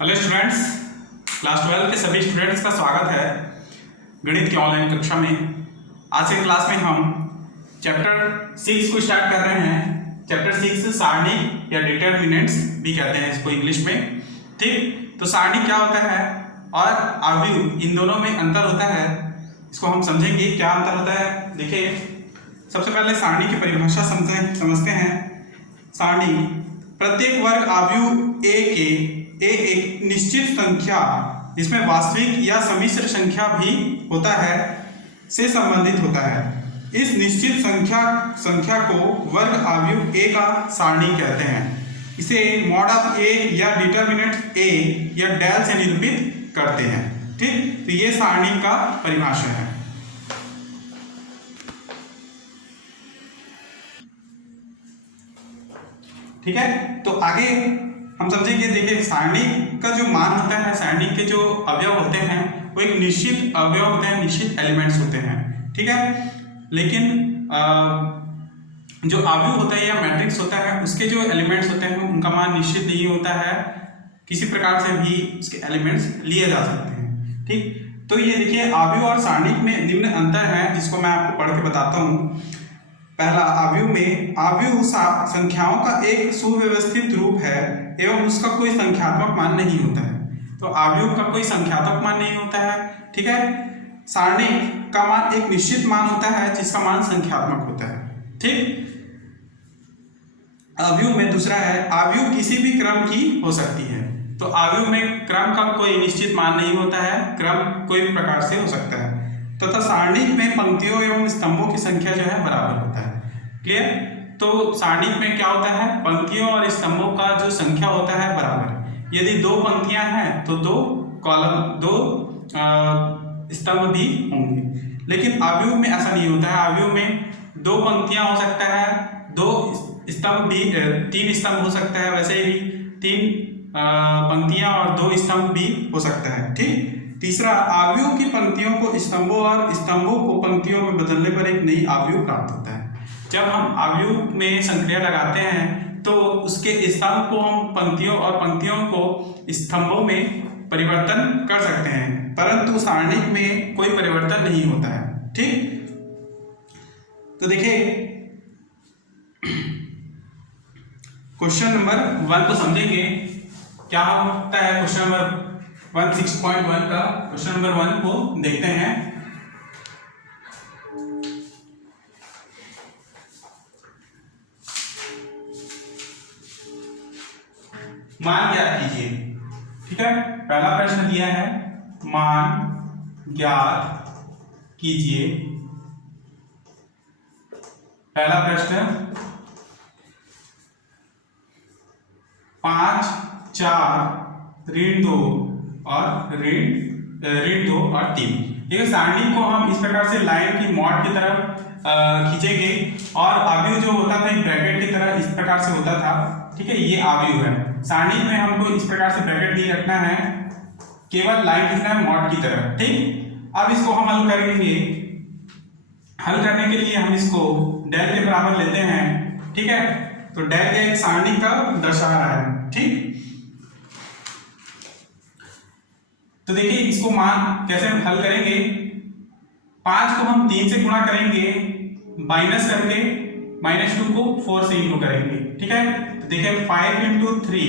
Hello students, class 12 के सभी students का स्वागत है गणित की ऑनलाइन कक्षा में। आज के क्लास में हम चैप्टर 6 को स्टार्ट कर रहे हैं। चैप्टर 6 सारणी या डिटरमिनेंट्स भी कहते हैं इसको इंग्लिश में। ठीक, तो सारणी क्या होता है और अवयव, इन दोनों में अंतर होता है। इसको हम समझेंगे क्या अंतर होता है। देखिए, सबसे पहले सारणी की परिभाषा समझते हैं। सारणी प्रत्येक वर्ग अवयव ए एक निश्चित संख्या जिसमें वास्तविक या सम्मिश्र संख्या भी होता है से संबंधित होता है। इस निश्चित संख्या को वर्ग अवयव ए का सारणी कहते हैं। इसे मॉड ऑफ ए या डिटरमिनेंट ए या डेल से निरूपित करते हैं। ठीक, तो ये सारणी का परिभाषा है। ठीक है, तो आगे हम समझेंगे। देखिए, सारणी का जो मान होता है, सारणी के जो अवयव होते हैं वो एक निश्चित अवयव होते हैं, निश्चित एलिमेंट्स होते हैं। ठीक है, लेकिन जो अवयव होता है या मैट्रिक्स होता है, उसके जो एलिमेंट्स होते हैं उनका मान निश्चित नहीं होता है। किसी प्रकार से भी उसके एलिमेंट्स लिए जा सकते हैं। ठीक, तो ये देखिए, अवयव और सारणी में निम्न अंतर है जिसको मैं आपको पढ़ के बताता हूँ। पहला, अवयव में अवयव संख्याओं का एक सुव्यवस्थित रूप है एवं उसका कोई संख्यात्मक मान नहीं होता है। तो अवयव का कोई संख्यात्मक मान नहीं होता है। ठीक है, सारणी का मान एक निश्चित मान होता है जिसका मान संख्यात्मक होता है। ठीक, अवयव में दूसरा है, अवयव किसी भी क्रम की हो सकती है। तो अवयव में क्रम का कोई निश्चित मान नहीं होता है, क्रम कोई भी प्रकार से हो सकता है। तथा सारणी में पंक्तियों एवं स्तंभों की संख्या जो है बराबर होता है। क्लियर? तो सारणी में क्या होता है, पंक्तियों और स्तंभों का जो संख्या होता है बराबर। यदि दो पंक्तियां हैं तो दो कॉलम, दो स्तंभ भी होंगे। लेकिन अवयव में ऐसा नहीं होता है। अवयव में दो पंक्तियां हो सकता है, दो स्तंभ भी, तीन स्तंभ हो सकता है। वैसे ही तीन पंक्तियां और दो स्तंभ भी हो सकता है। ठीक, तीसरा, अवयव की पंक्तियों को स्तंभों और स्तंभों को पंक्तियों में बदलने पर एक नई अवयव प्राप्त होता है। जब हम अवयव में संक्रिया लगाते हैं तो उसके स्तंभ को हम पंक्तियों और पंक्तियों को स्तंभों में परिवर्तन कर सकते हैं, परंतु सारणी में कोई परिवर्तन नहीं होता है। ठीक, तो देखिए, क्वेश्चन नंबर 1 को समझेंगे। क्या होता है क्वेश्चन नंबर 1 6.1 का क्वेश्चन नंबर 1 को देखते हैं। मान ज्ञात कीजिए। ठीक है, पहला प्रश्न दिया है, मान ज्ञात कीजिए। पहला प्रश्न 5 4 ऋण 2 और ऋण 2 और 3। देखिए, सारणी को हम इस प्रकार से लाइन की मॉड की तरफ खींचेंगे और अवयव जो होता था ब्रैकेट की तरह इस प्रकार से होता था। ठीक है, ये अवयव है। सारणी में हमको इस प्रकार से ब्रैकेट नहीं रखना है, केवल लाइन खींचना है मॉड की तरह। ठीक, अब इसको हम हल करेंगे। हल करने के लिए हम इसको डेल के बराबर लेते हैं। ठीक है, तो डेल एक सारणी का दर्शा रहा है। ठीक, तो देखिए, इसको मान कैसे हम हल करेंगे। 5 को हम 3 से गुणा करेंगे, माइनस करके -2 को 4 से इंटू करेंगे। ठीक है, तो देखिए 5 इंटू 3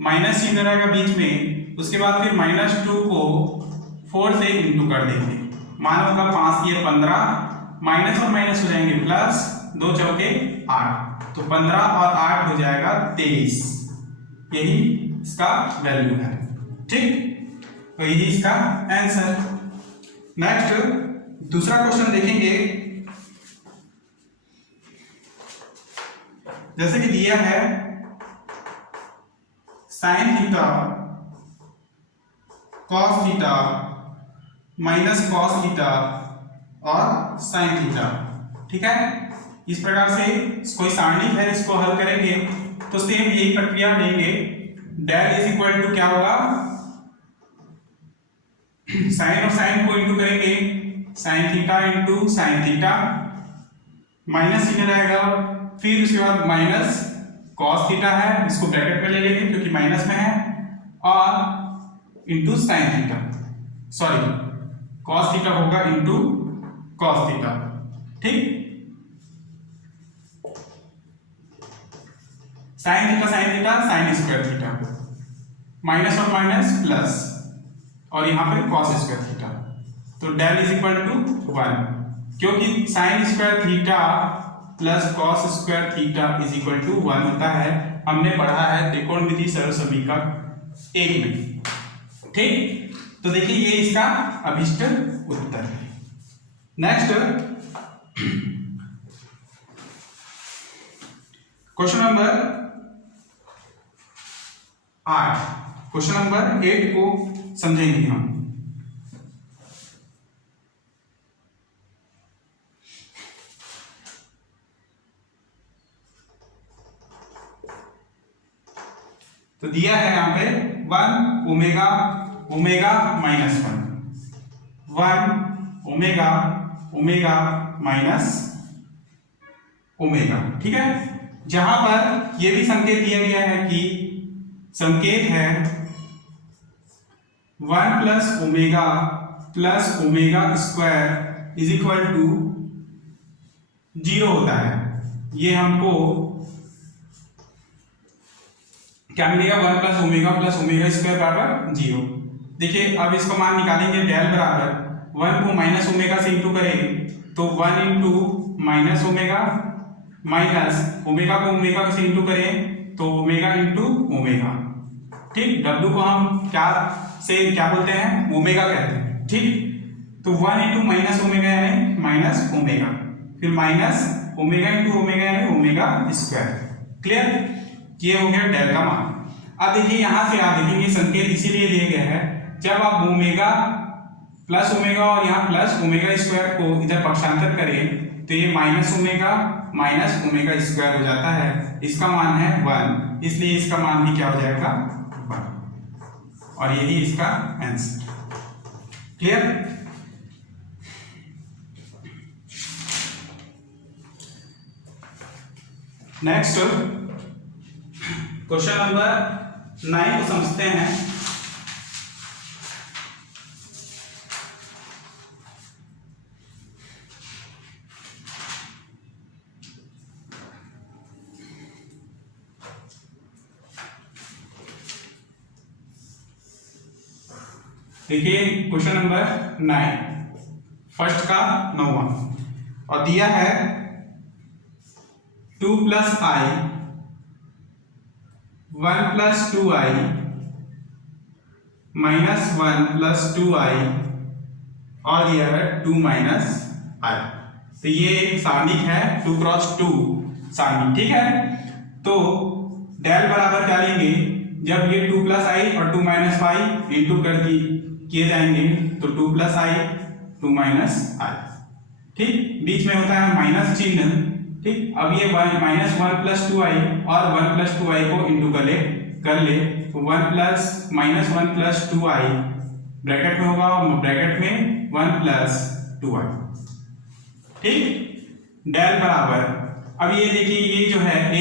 माइनस चिन्ह रहेगा बीच में, उसके बाद फिर -2 को 4 से इंटू कर देंगे। मान होगा 5 ये 15, माइनस और माइनस हो जाएंगे प्लस, 2 चौके 8, तो 15 और 8 हो जाएगा 23। यही इसका वैल्यू है। ठीक, तो यही इसका आंसर। नेक्स्ट दूसरा क्वेश्चन देखेंगे। जैसे कि दिया है sine theta cos theta minus cos theta और साइन थीटा। ठीक है, इस प्रकार से कोई सारणी है, इसको हल करेंगे तो सेम यही प्रक्रिया लेंगे। डेल इज इक्वल टू क्या होगा, साइन और साइन को इंटू करेंगे, sine theta into sine theta, minus चिन्ह रहेगा, फिर उसके बाद माइनस कॉस थीटा है, इसको ब्रैकेट में ले लेंगे क्योंकि माइनस में है, और into sine theta, sorry cos theta होगा इंटू कॉस थीटा, ठीक। Sine theta sine square theta, minus और माइनस प्लस, और यहाँ पे कॉस स्क्वायर थीटा, तो डेल इज इक्वल टू 1, क्योंकि sine square theta plus cos square theta is equal to 1 होता है। हमने पढ़ा है त्रिकोणमिति सरल समीकरण 1 में, ठीक। तो देखिए ये इसका अभिष्ट उत्तर है। Next question number 8, question number 8 को समझेंगे हम। तो दिया है यहां पे 1 omega omega minus 1 omega omega minus omega, ठीक है। जहां पर यह भी संकेत दिया गया है कि संकेत है 1 plus omega square is equal to 0 होता है। ये हमको क्या मिलेगा, 1 प्लस ओमेगा स्क्वायर बराबर 0। देखिए अब इसको मान निकालेंगे, डेल बराबर 1 को माइनस ओमेगा से इंटू करें तो 1 into minus omega, minus omega को ओमेगा से इंटू करें तो ओमेगा इंटू ओमेगा, ठीक। W को हम क्या बोलते हैं, ओमेगा कहते हैं, ठीक। तो 1 इंटू माइनस ओमेगा यानी माइनस ओमेगा, फिर माइनस ओमेगा इंटू ओमेगा यानी ओमेगा स्क्वायर, क्लियर। ये हो गया डेल का मान। अब देखिए यहां से आप देखेंगे संकेत इसीलिए दिया गया है, जब आप ओमेगा प्लस ओमेगा और यहाँ प्लस ओमेगा स्क्वायर को इधर पक्षांतर करें तो ये माइनस ओमेगा स्क्वायर हो जाता है। इसका मान है 1, इसलिए इसका मान भी क्या हो जाएगा 1, और यही इसका answer, clear. Next question number 9 को समझते हैं। देखिए क्वेश्चन नंबर 9 फर्स्ट का 9वां, और दिया है 2 प्लस आई 1 plus 2i minus 1 plus 2i और यह है 2 माइनस i। तो ये एक सारणिक है 2 क्रॉस 2 सारणिक, ठीक है। तो डेल बराबर क्या लेंगे, जब ये 2 प्लस आई और 2 माइनस वाई इंटू कर किए जाएंगे तो 2 प्लस आई 2 माइनस आई, ठीक। बीच में होता है माइनस चिन्ह, ठीक। अब ये माइनस 1 प्लस 2i और 1 प्लस 2i को इंटू कर ले तो 1 plus minus 1 plus 2i bracket में होगा और ब्रैकेट में 1 प्लस 2i, ठीक। डेल बराबर, अब ये देखिए ये जो है a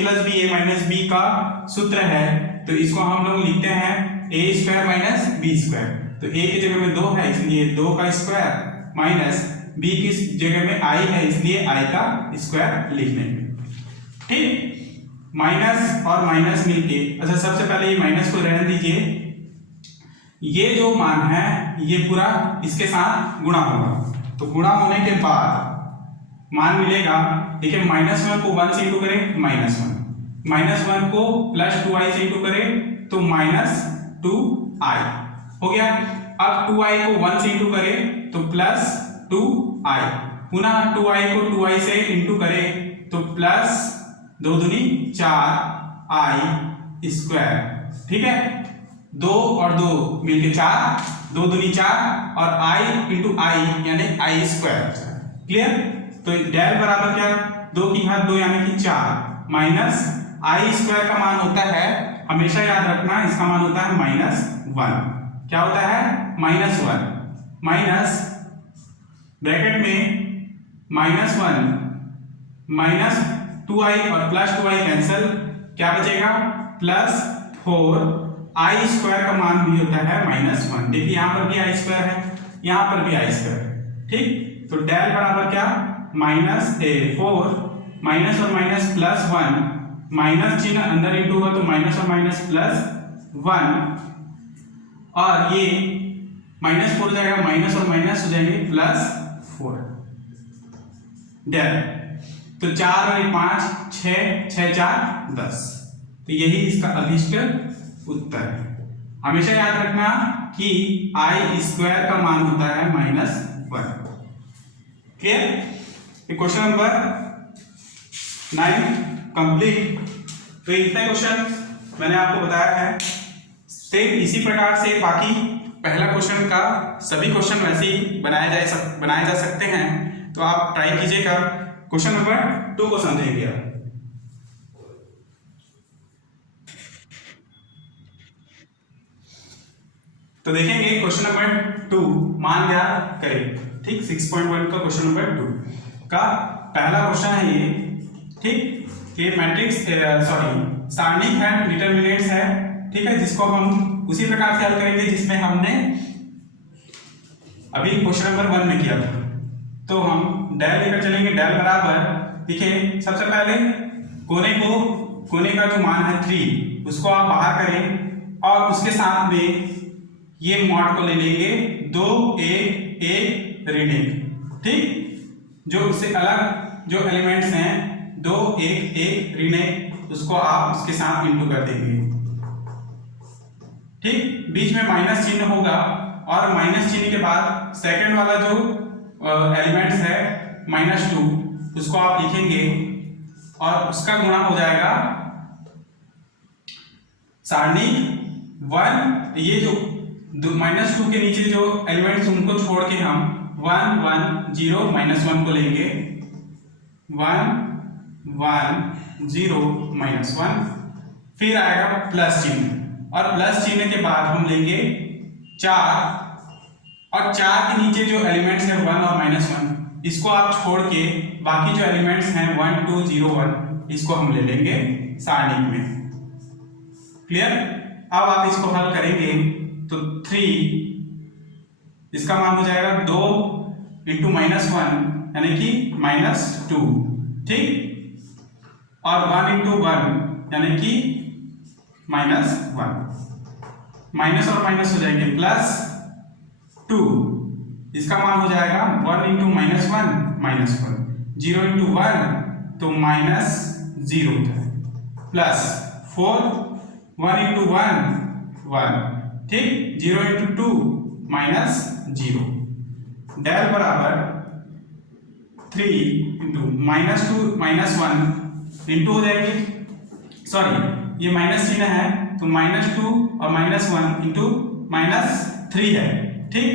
प्लस बी का सूत्र है, तो इसको हम लोग लिखते हैं a square minus B square. तो a की जगह में 2 है इसलिए 2 का स्क्वायर माइनस b की जगह में i है इसलिए i का स्क्वायर लिख लेंगे, ठीक। माइनस और माइनस मिलके, अच्छा सबसे पहले ये माइनस को रहने दीजिए, ये जो मान है ये पूरा इसके साथ गुणा होगा, तो गुणा होने के बाद मान मिलेगा। देखिए माइनस 1 को 1 से इंटू करें माइनस 1, माइनस 1 को प्लस 2i से इंटू करें तो माइनस 2i हो गया। अब 2i को 1 से इंटू करें तो प्लस 2i, पुनः 2i को 2i से इंटू करें तो प्लस 2 दूनी 4i स्क्वायर, ठीक है। 2 और 2 मिलके 4, 2 दूनी 4 और i इंटू आई यानी i स्क्वायर, क्लियर। तो डेल बराबर क्या, 2 की घात 2 यानी कि 4 माइनस i स्क्वायर का मान होता है, हमेशा याद रखना इसका मान होता है -1, क्या होता है -1, माइनस ब्रैकेट में -1 माइनस 2i और प्लस 2i कैंसिल, क्या बचेगा +4 आई स्क्वायर का मान भी होता है -1। देखिए यहाँ पर भी आई स्क्वायर है, यहाँ पर भी आई स्क्वायर है, ठीक। तो डेल बराबर क्या, -4 माइनस और माइनस +1, माइनस चिन्ह अंदर इंटू हुआ तो माइनस और माइनस +1, और ये -4 हो जाएगा, माइनस और माइनस हो जाएंगे +4 डेल। तो 4 और 5 6, 6 4 10। तो यही इसका अभिष्ट उत्तर है। हमेशा याद रखना कि आई स्क्वायर का मान होता है -1। क्लियर? Question number 9 complete. तो इतने क्वेश्चन मैंने आपको बताया है। सेम इसी प्रकार से बाकी पहला क्वेश्चन का सभी क्वेश्चन वैसे ही बनाए जा सकते हैं। तो आप ट्राई कीजिएगा। क्वेश्चन नंबर 2 को समझेंगे आप। तो देखेंगे क्वेश्चन नंबर 2, मान ज्ञात करें, ठीक। 6.1 का क्वेश्चन नंबर 2 का पहला क्वेश्चन है ये, ठीक। कि मैट्रिक्स सारणिक है, डिटरमिनेंट्स है, ठीक है, जिसको हम उसी प्रकार से हल करेंगे जिसमें हमने अभी क्वेश्चन नंबर 1 में किया था। तो हम डेल लेकर चलेंगे। डेल बराबर, देखिए सबसे पहले कोने का जो मान है 3 उसको आप बाहर करें और उसके साथ में ये मॉड को ले लेंगे 2 1 1 ऋण 1, ठीक। जो उससे अलग जो एलिमेंट्स हैं 2 1 1 ऋण 1 उसको आप उसके साथ इंटू कर देंगे, ठीक। बीच में माइनस चिन्ह होगा और माइनस चिन्ह के बाद सेकंड वाला जो एलिमेंट्स है -2 उसको आप लिखेंगे और उसका गुणा हो जाएगा सारणी 1। ये जो -2 के नीचे जो एलिमेंट्स उनको छोड़ के हम 1 1 0 -1 को लेंगे, 1 1 0 -1, फिर आएगा प्लस चिन्ह और प्लस चिन्ह के बाद हम लेंगे 4 और 4 के नीचे जो एलिमेंट्स है 1 और -1 इसको आप छोड़ के बाकी जो एलिमेंट्स हैं 1 2 0 1 इसको हम ले लेंगे सारणिक में। क्लियर? अब आप इसको हल करेंगे तो 3 इसका मान हो जाएगा 2 इंटू -1 यानी कि -2, ठीक। और 1 इंटू 1 यानी कि -1, माइनस और माइनस हो जाएंगे +2, इसका मान हो जाएगा 1 इंटू -1 -1, 0 इंटू 1 तो -0 +4, 1 इंटू 1 1, ठीक। 0 इंटू 2 -0। डेल बराबर 3 इंटू -2 -1 इंटू हो जाएगी, सॉरी ये माइनस चिन्ह है तो -2 और -1 इंटू -3 है, ठीक।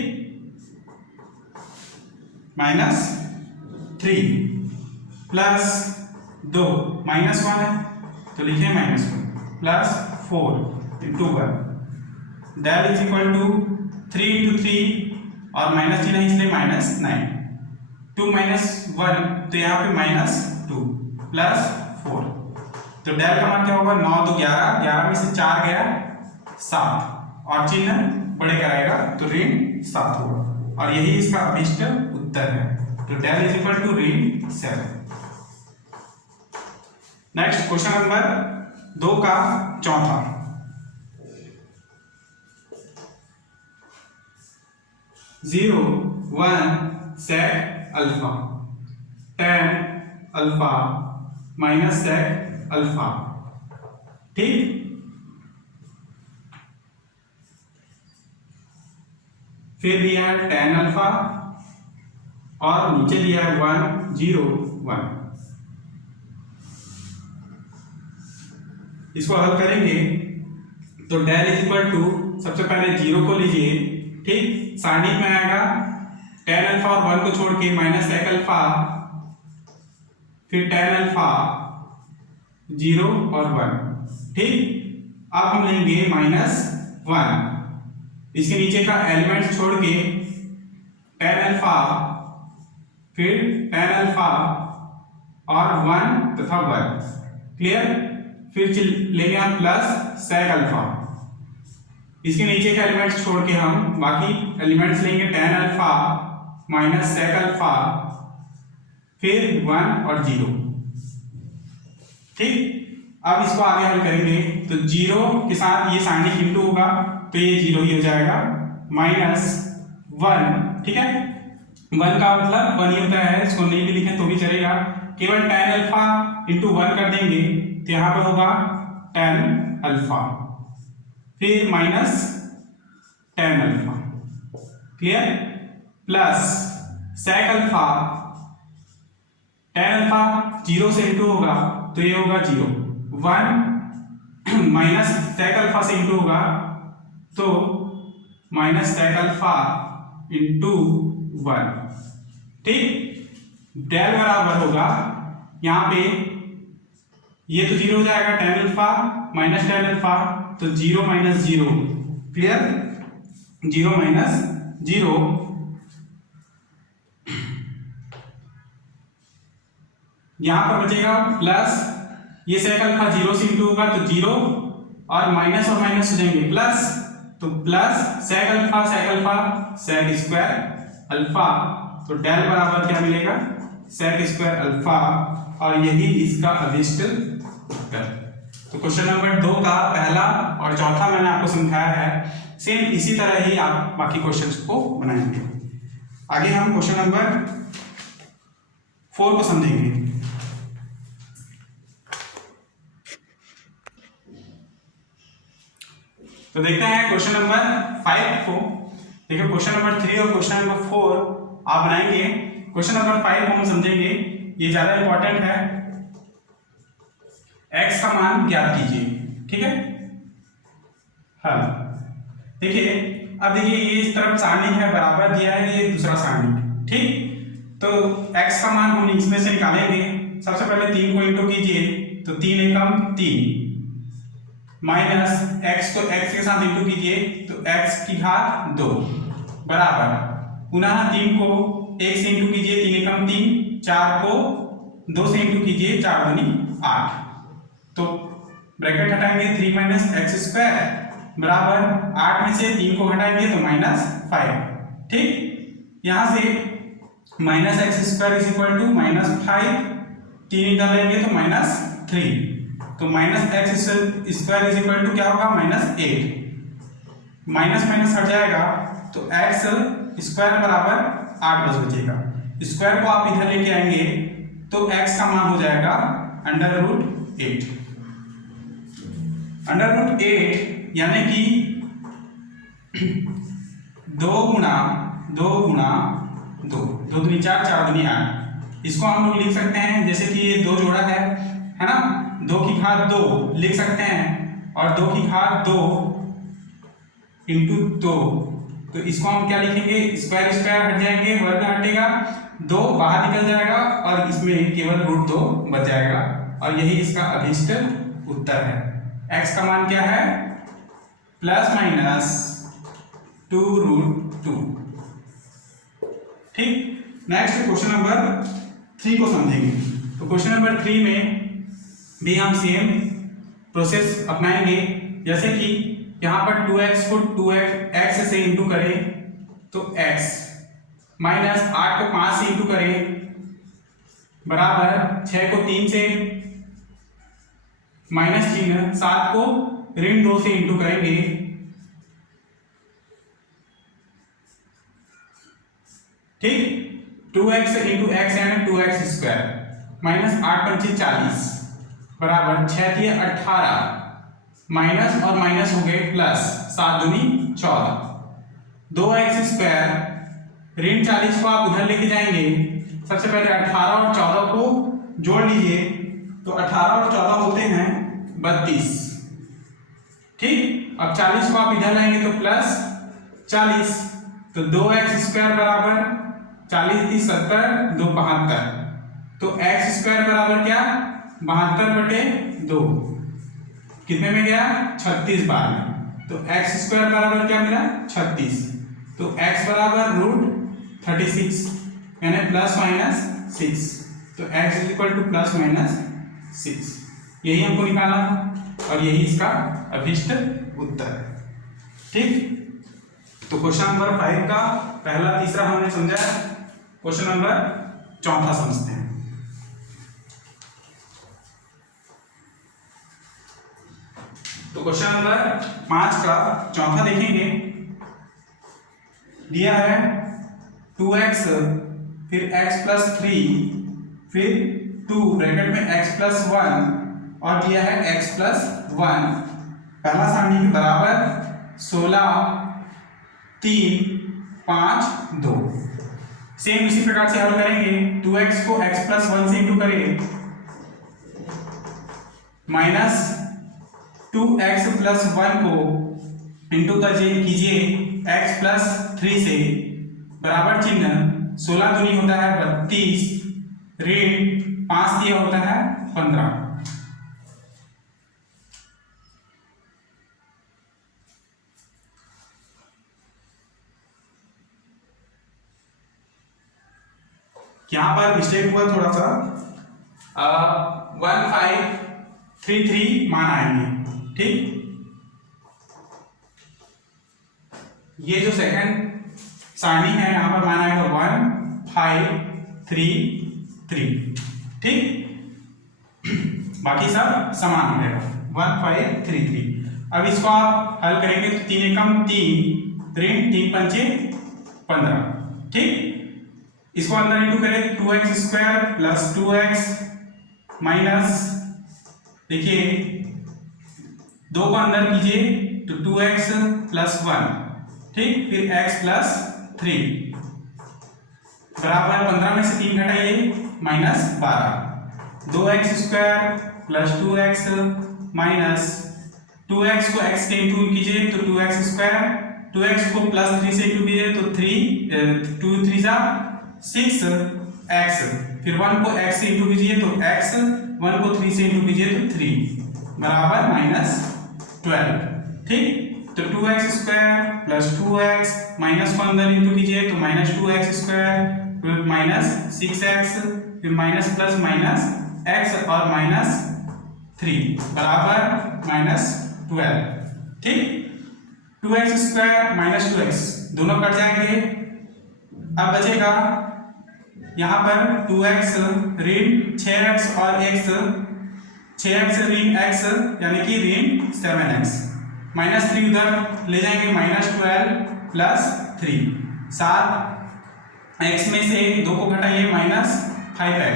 -3 प्लस 2 -1 है तो लिखिए -1 plus 4 into 1, del is equal to 3 into 3 और माइनस चिन्ह इसलिए -9, 2 -1 तो यहाँ पे -2 प्लस 4। तो डेल का मान क्या होगा, 9 2 11, 11 में से 4 गया 7 और चिन्ह बड़े कराएगा तो ऋण 7 होगा और यही इसका अभिष्ट उत्तर है। तो डेल इज इक्वल टू ऋण 7। नेक्स्ट क्वेश्चन नंबर 2 का चौथा, zero 1 sec alpha tan alpha minus sec alpha, ठीक। फिर दिया है tan अल्फा और नीचे दिया है 1 0 1। इसको हल करेंगे तो डेल इज इक्वल टू, सबसे पहले 0 को लीजिए, ठीक। सारणी में आएगा tan अल्फा और 1 को छोड़ के -sec अल्फा, फिर tan अल्फा 0 और 1, ठीक। अब हम लेंगे -1, इसके नीचे का एलिमेंट छोड़ के tan अल्फा, फिर tan अल्फा और 1 तथा 1, क्लियर। फिर लेंगे हम प्लस sec अल्फा, इसके नीचे के एलिमेंट्स छोड़ के हम बाकी एलिमेंट्स लेंगे tan alpha minus sec alpha फिर 1 और 0। ठीक, अब इसको आगे हल करेंगे तो 0 के साथ ये साइनिक इंटू होगा तो ये 0 ही हो जाएगा माइनस 1। ठीक है, 1 का मतलब 1 ही होता है, इसको नहीं भी लिखें तो भी चलेगा। केवल tan अल्फा इंटू 1 कर देंगे तो यहाँ पर होगा tan अल्फा फिर minus tan alpha, clear, plus sec alpha, tan alpha 0 से इंटू होगा तो ये होगा 0, 1 माइनस sec अल्फा से इंटू होगा तो माइनस sec अल्फा इंटू 1। ठीक, डेल बराबर होगा यहाँ पे ये तो 0 हो जाएगा, tan alpha minus tan alpha तो 0 माइनस 0, क्लियर, 0 माइनस 0 यहां पर बचेगा प्लस ये sec अल्फा 0 से इंटू होगा तो 0 और माइनस हो जाएंगे प्लस, तो plus sec alpha sec square alpha तो डेल बराबर क्या मिलेगा sec स्क्वायर अल्फा और यही इसका अभिष्ट उत्तर। तो क्वेश्चन नंबर 2 का पहला और चौथा मैंने आपको समझाया है, सेम इसी तरह ही आप बाकी क्वेश्चंस को बनाएंगे। आगे हम क्वेश्चन नंबर 4 को समझेंगे। तो देखते हैं क्वेश्चन नंबर 5 को। देखिए क्वेश्चन नंबर 3 और क्वेश्चन नंबर 4 आप बनाएंगे। क्वेश्चन नंबर 5 को हम समझेंगे, ये ज्यादा इंपॉर्टेंट है। x का मान ज्ञात कीजिए, ठीक है। हाँ देखिए, अब देखिए ये इस तरफ सारणिक है, बराबर दिया है, ये दूसरा सारणिक, ठीक। तो x का मान हम इसमें से निकालेंगे। सबसे पहले 3 को इंटू कीजिए तो 3 एकम 3 माइनस x को x के साथ इंटू कीजिए तो x की घात 2 बराबर पुनः 3 को 1 से इंटू कीजिए 3 एकम 3, 4 को 2 से इंटू कीजिए 4 दूनी 8, तो ब्रैकेट हटाएंगे 3 माइनस एक्स स्क्वायर बराबर 8 में से 3 को हटाएंगे तो माइनस 5, ठीक। यहां से minus X square is equal to minus 5, 3 डालेंगे तो माइनस 3, तो minus X square is equal to क्या होगा माइनस 8, माइनस माइनस हट जाएगा तो एक्स स्क्वायर बराबर 8 बच बचेगा। स्क्वायर को आप इधर लेके आएंगे तो x का मान हो जाएगा √8। √8 यानी कि 2 गुना 2 2 दूनी 4, 4 दूनी 8। इसको हम लोग लिख सकते हैं जैसे कि ये 2 जोड़ा है ना, 2 की घात 2 लिख सकते हैं और 2 की घात 2 इंटू 2, तो इसको हम क्या लिखेंगे, स्क्वायर स्क्वायर हट जाएंगे, वर्ग हटेगा, 2 बाहर निकल जाएगा और इसमें केवल √2 बच जाएगा और यही इसका अभिष्ट उत्तर है। x का मान क्या है प्लस माइनस 2√2, ठीक। नेक्स्ट क्वेश्चन नंबर 3 को समझेंगे। तो क्वेश्चन नंबर 3 में भी हम सेम प्रोसेस अपनाएंगे, जैसे कि यहाँ पर 2x को 2x से इंटू करें तो x माइनस 8 को 5 से इंटू करें बराबर 6 को 3 से माइनस चिन्ह 7 को ऋण 2 से इंटू करेंगे ठीक। 2x इंटू x यानी 2x स्क्वायर माइनस 8 पंचे 40 बराबर 6 दिए 18 माइनस और माइनस हो गए प्लस 7 दूनी 14, 2x स्क्वायर ऋण 40 को आप उधर लेके जाएंगे। सबसे पहले 18 और 14 को जोड़ लीजिए तो 18 और 14 होते हैं 32, ठीक। अब 40 को आप इधर लाएंगे तो प्लस 40, तो 2x स्क्वायर बराबर 40 × 70 2 72, तो x स्क्वायर बराबर क्या 72/2 कितने में गया 36 बार में, तो x स्क्वायर बराबर क्या मिला 36, तो x बराबर √36 यानी प्लस माइनस 6, तो x is equal two plus minus 6, यही हमको निकालना और यही इसका अभिष्ट उत्तर है। ठीक, तो क्वेश्चन नंबर 5 का पहला तीसरा हमने समझा। क्वेश्चन नंबर चौथा समझते हैं। तो क्वेश्चन नंबर 5 का चौथा देखेंगे। दिया है 2x फिर x प्लस 3 फिर 2 ब्रैकेट में x प्लस 1 और दिया है x प्लस 1। पहला सारणी के बराबर 16 3 5 2। सेम इसी प्रकार से हल करेंगे। 2x को x प्लस 1 से इंटू करेंगे, माइनस 2x प्लस 1 को इंटू कीजिए x प्लस 3 से, बराबर चिन्ह 16 दूनी होता है 32, ऋण 5 दिया होता है 15। यहां पर मिस्टेक हुआ थोड़ा सा, 1533 मान आएंगे। ठीक, ये जो सेकंड सारणी है यहां पर मान आएगा 1533। ठीक, बाकी सब समान हो जाएगा 1533। अब इसको आप हल करेंगे तो 3 एकम 3, ऋण 3 पंचे 15। ठीक, इसको अंदर इंटू करें 2x square plus 2x minus, देखिए 2 को अंदर कीजिए तो 2x प्लस 1, ठीक, फिर x प्लस 3 बराबर 15 में से 3 घटाइए minus 12। 2x square plus 2x minus 2x को x से इंटू कीजिए तो 2x स्क्वायर, 2x को प्लस 3 से इंटू कीजिए तो 2 3 जा 6x, फिर 1 को x से इंटू कीजिए तो x, 1 को 3 से इंटू कीजिए तो 3 बराबर माइनस 12। ठीक, तो 2x square plus 2x minus को अंदर इंटू कीजिए तो माइनस 2x स्क्वायर फिर माइनस 6x फिर माइनस प्लस माइनस x और माइनस 3 बराबर माइनस 12। ठीक, 2x स्क्वायर माइनस 2x दोनों कट जाएंगे। अब बचेगा यहाँ पर 2x ऋण 6x और x, 6x ऋण x यानी कि ऋण 7x, माइनस 3 उधर ले जाएंगे माइनस 12 प्लस 3, 7 x में से 2 को घटाइए माइनस 5x,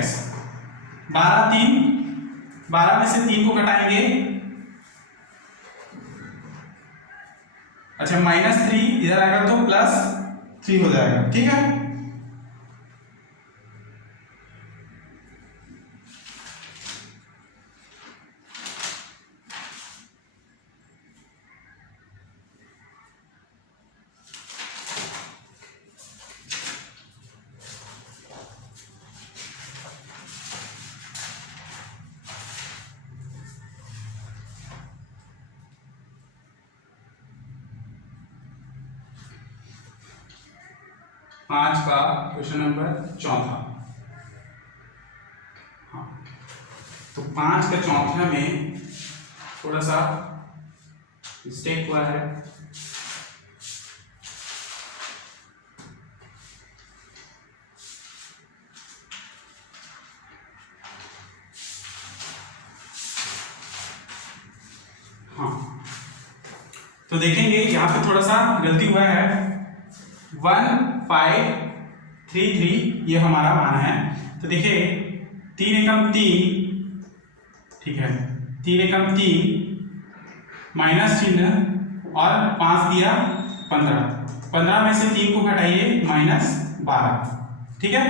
12 में से 3 को घटाएंगे, अच्छा माइनस 3 इधर आएगा तो प्लस 3 हो जाएगा। ठीक है, पांच का क्वेश्चन नंबर चौथा। हाँ, तो 5 के चौथे में थोड़ा सा मिस्टेक हुआ है। हाँ, तो देखेंगे यहाँ पे थोड़ा सा गलती हुआ है। 1533 ये हमारा मान है। तो देखिए 3 एकम 3, ठीक है, 3 एकम 3 माइनस चिन्ह और 5 दिया 15, 15 में से 3 को घटाइए माइनस 12। ठीक है,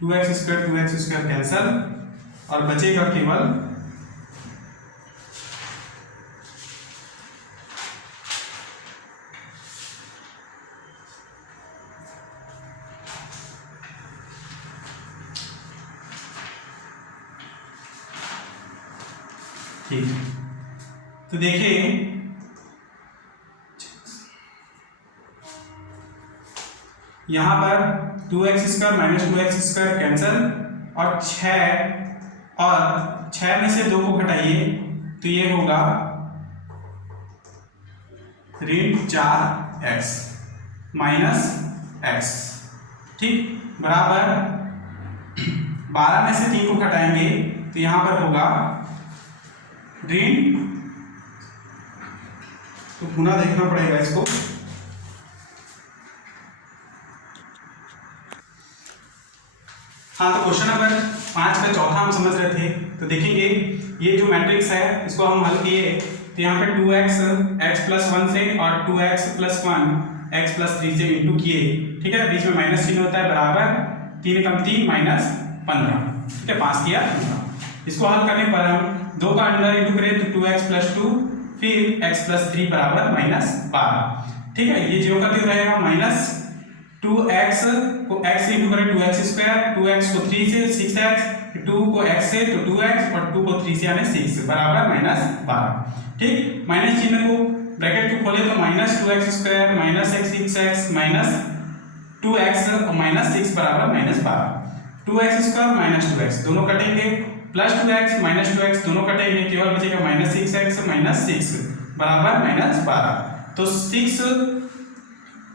टू एक्स स्क्वायर कैंसल और बचेगा केवल ठीक। तो देखिए यहाँ पर 2x² माइनस 2x² कैंसिल, और 6 में से 2 को घटाइए तो ये होगा ऋण 4x माइनस x, ठीक, बराबर 12 में से 3 को घटाएंगे तो यहाँ पर होगा ऋण, तो गुना देखना पड़ेगा इसको, हाँ। तो क्वेश्चन नंबर 5 का चौथा हम समझ रहे थे, तो देखेंगे ये जो मैट्रिक्स है इसको हम हल किए, तो यहाँ पे 2x x+1 से और 2x+1 x+3 से इंटू किए, ठीक है, बीच में माइनस चिन्ह होता है, बराबर 3 कम 3 माइनस 15, ठीक है, 5 किया 15। इसको हल करने पर हम 2 का अंडर इंटू करें तो 2x+2 फिर x+3 बराबर -12, ठीक है, ये जो करते रहेगा माइनस 2x को x से इंटू करें 2x², 2x को 3 से 6x, 2 को x से तो 2x और 2 को 3 से यानी 6 बराबर -12, ठीक। माइनस चिन्ह को ब्रैकेट को खोले तो -2x² minus 6x minus 2x और माइनस 6 बराबर -12, 2x² माइनस 2x दोनों कटेंगे, प्लस 2x माइनस 2x दोनों कटेंगे, केवल बचेगा -6x माइनस 6 बराबर -12। तो 6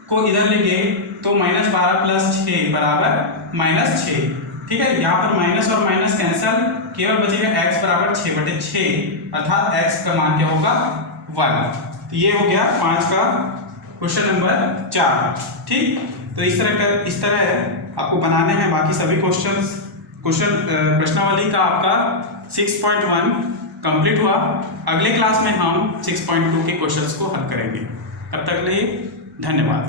को इधर लेंगे तो -12 प्लस 6 बराबर -6, ठीक है, यहाँ पर माइनस और माइनस कैंसल, केवल बचेगा x बराबर 6/6, अर्थात x का मान क्या होगा 1। तो ये हो गया 5 का क्वेश्चन नंबर 4, ठीक। तो इस तरह आपको बनाने हैं बाकी सभी प्रश्नावली का आपका 6.1 कंप्लीट हुआ। अगले क्लास में हम 6.2 के क्वेश्चंस को हल करेंगे। तब तक के लिए धन्यवाद।